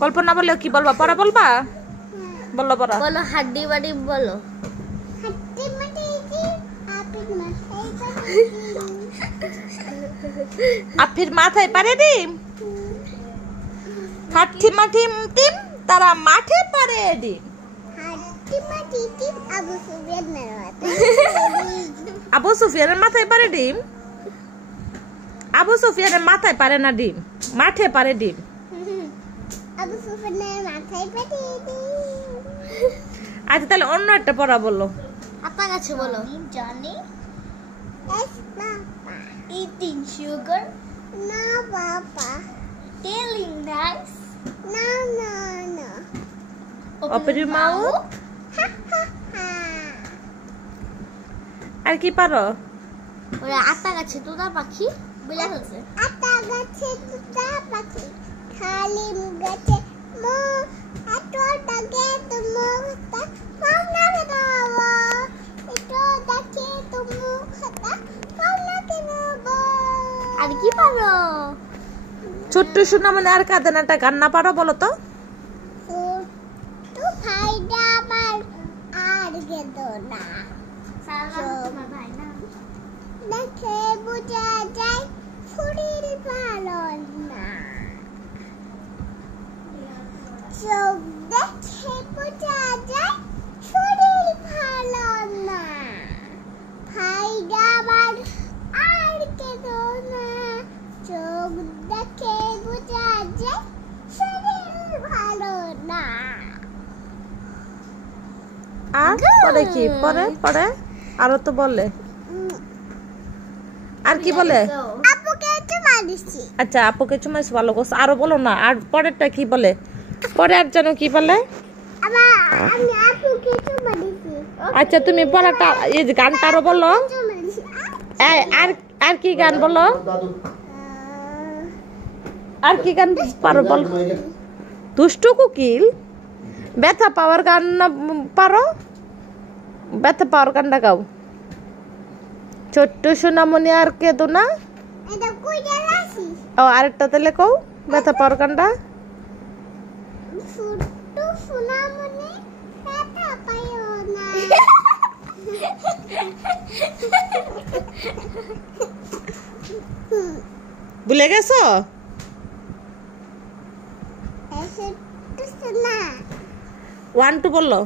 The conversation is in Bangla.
গল্প না বললে কি বলবা? পড়া বলবা? বলো পড়া। বলো হাড্ডি বাড়ি বলো। আফির মাথায় পারে ডিম, হাট্টি মাটি টিম তারা মাঠে পারে ডিম। আবু সুফিয়ানের মাথায় পারে ডিম। আবু সুফিয়ানের মাথায় পারে না ডিম, মাঠে পারে ডিম। আচ্ছা তাহলে অন্য একটা পড়া বলো। আপনার কাছে বলো। Johnny eating sugar. No, Papa. Telling lies. No, no, no. Open your mouth. Ha, ha, ha. আর কি পারো? ওরা আতা গাছে তোতা পাখি বলে ফেলছে। আতা গাছে তোতা পাখি, হালিম গাছে মো, এটো দাগে তুমো হাতা, পাওনা কেনাবো, এটো দাগে তুমো হাতা, পাওনা কেনাবো। আর কি পারো? ছোট্ট সোনামণি আর কাঁদে না একটা গান না পারো বলো তো? তো ফায়দা আমার আর গেল না, দেখে বোঝা যায় শরীর ভালো না, চোখ দেখে বোঝা যায় শরীর ভালো না, ফায়দা আমার আর গেল না, চোখ দেখে বোঝা যায় শরীর ভালো না। আর পরে কি পরে পরে আরো তো বলে। আর কি বলে? আপুকে চুমা দিছি। আচ্ছা আপুকে চুমাইছ ভালো করছ, আরো বলো না। আর পরেরটা কি বলে? পরে আর জানো কি বলে? আবার আমি আপুকে চুমা দিছি। আচ্ছা তুমি পরেরটা এই যে গানটা আরো বলো। চুমা দিছি। আর আর কি গান বলো? আর কি গান পারো বল? দুষ্টু কোকিল ব্যথা পাওয়ার গান না পারো? ব্যথা পাওয়ার গানটা গাও। ছোট্ট সোনামণি আর কেঁদো না। এটা কই গেলাছি? ও আরেকটা তাহলে কও ব্যথা পাওয়ার গানটা। ছোট্ট সোনামণি ব্যথা পাইও না। ভুলে গেছো? ছোট্ট সোনা 1 2 বললো।